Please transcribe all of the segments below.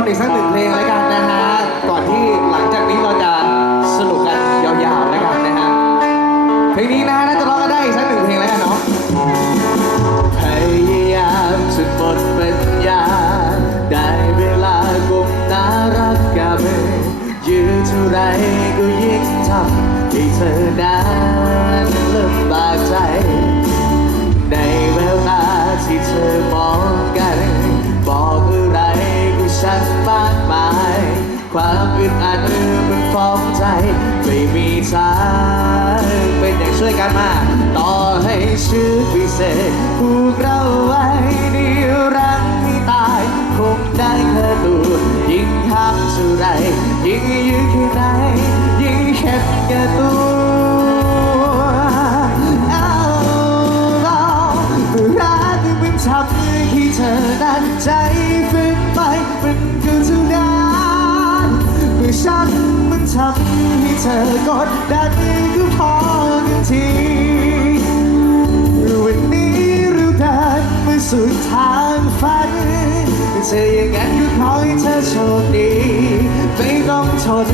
นอีกสักหนึ่งเพลงแล้วกันนะฮะ ก่อนที่หลังจากนี้เราจะสนุกกันยาวๆแล้วกันนะฮะ เพลงนี้นะฮะน่าจะร้องกันได้อีกสักหนึ่งเพลงแล้วกันเนาะ พยายามสุดหมดปัญญา ได้เวลาก้มหน้ารักกับยืนเท่าไรก็ยิ่งทำให้เธอนั้นลำบากใจ อึดอัดมันฟ้องใจไม่มีทางเป็นอย่างช่วยกันมา ต่อให้ชื่อพิเศษผูกเราไว้ในรักที่ตาย คงได้แค่ตัวยิ่งห้ามเทไร ยิ่งยืดแค่ไหนยิ่งเข็บแก่ตัวเอาเอารักมันทำให้เธอนั้นใจฝื อฉันมันทำให้เธอกดดันก็พอกันทีวันนี้เราเดินมาสุดทางฝันเธออย่างนั้นก็ขอให้เธอโชคดีไม่ต้องทน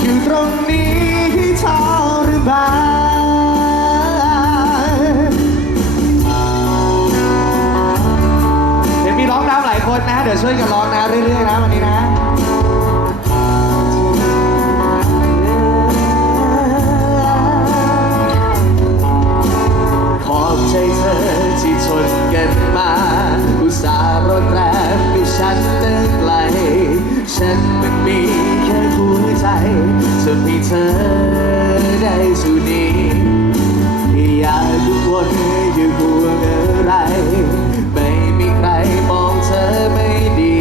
อยู่ตรงนี้ที่ทรมานเดี๋ยวมีร้องนำหลายคนนะ เดี๋ยวช่วยกันร้องนะเรื่อยๆนะวันนี้นะ ฉันมันมีแค่หัวใจจะมีเธอได้สู่นี้ อย่าทุกคนอย่าห่วงอะไร ไม่มีใครมองเธอไม่ดี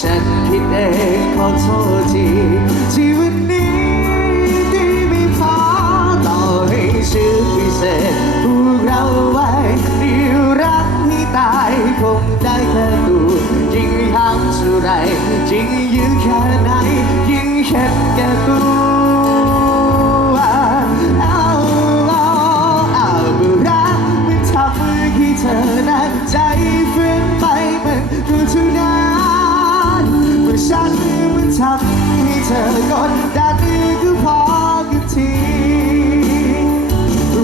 ฉันคิดเองขอโทษ ค่ไหนยิ่งเข็ดแก่ตัวเอาเอาเอาเมื่อรักมันทำให้เธอนั้นใจฝืนไปมันก็เท่านั้นเมื่อฉันมันทำให้เธอกดดันก็พอกันที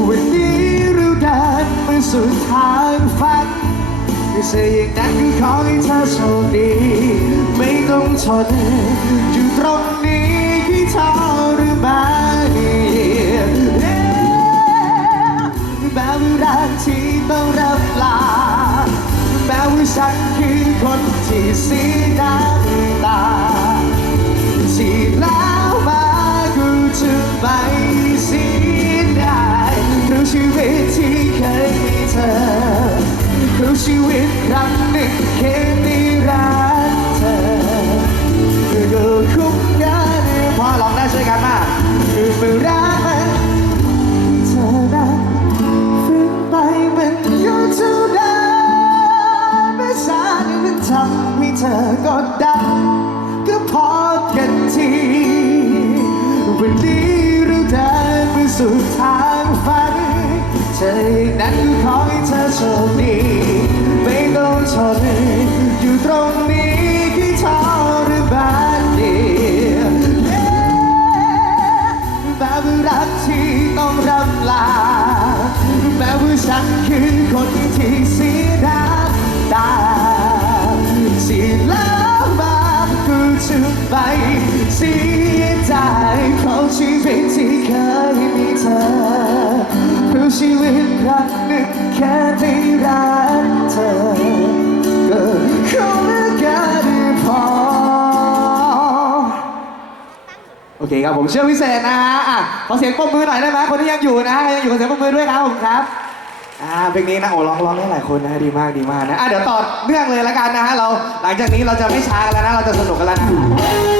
วันนี้เราเดินมาสู่ทางฝันไม่ใช่อย่างนั้ ไม่ต้องทนอยู่ตรงนี้ที่ทรมานแม้ว่ารักที่ต้องรับลา แม้ว่าฉันคือคนที่เสียน้ำตาที่แล้วมา วันนี้เราเดินไปสู่ทางฝันเธอนั้นก็ขอให้เธอโชคดีไม่ต้องทนอยู่ตรงนี้ที่ทอรมานเดียวแม้ว่ารักที่ต้องรำลาแม้ว่าฉันคือคนที่เสียน้ำตาที่ รักเธอก็คงไม่กันพอ โอเคครับผมเชื่อพิเศษนะฮะอะขอเสียงปรบมือหน่อยได้ไหมคนที่ยังอยู่นะฮะยังอยู่ขอเสียงปรบมือด้วยครับผมครับอ่าเพลงนี้นะโอ้ร้องร้องได้หลายคนนะดีมากดีมากนะอะเดี๋ยวต่อเนื่องเลยละกันนะฮะเราหลังจากนี้เราจะไม่ช้ากันแล้วนะเราจะสนุกกันแล้วนะ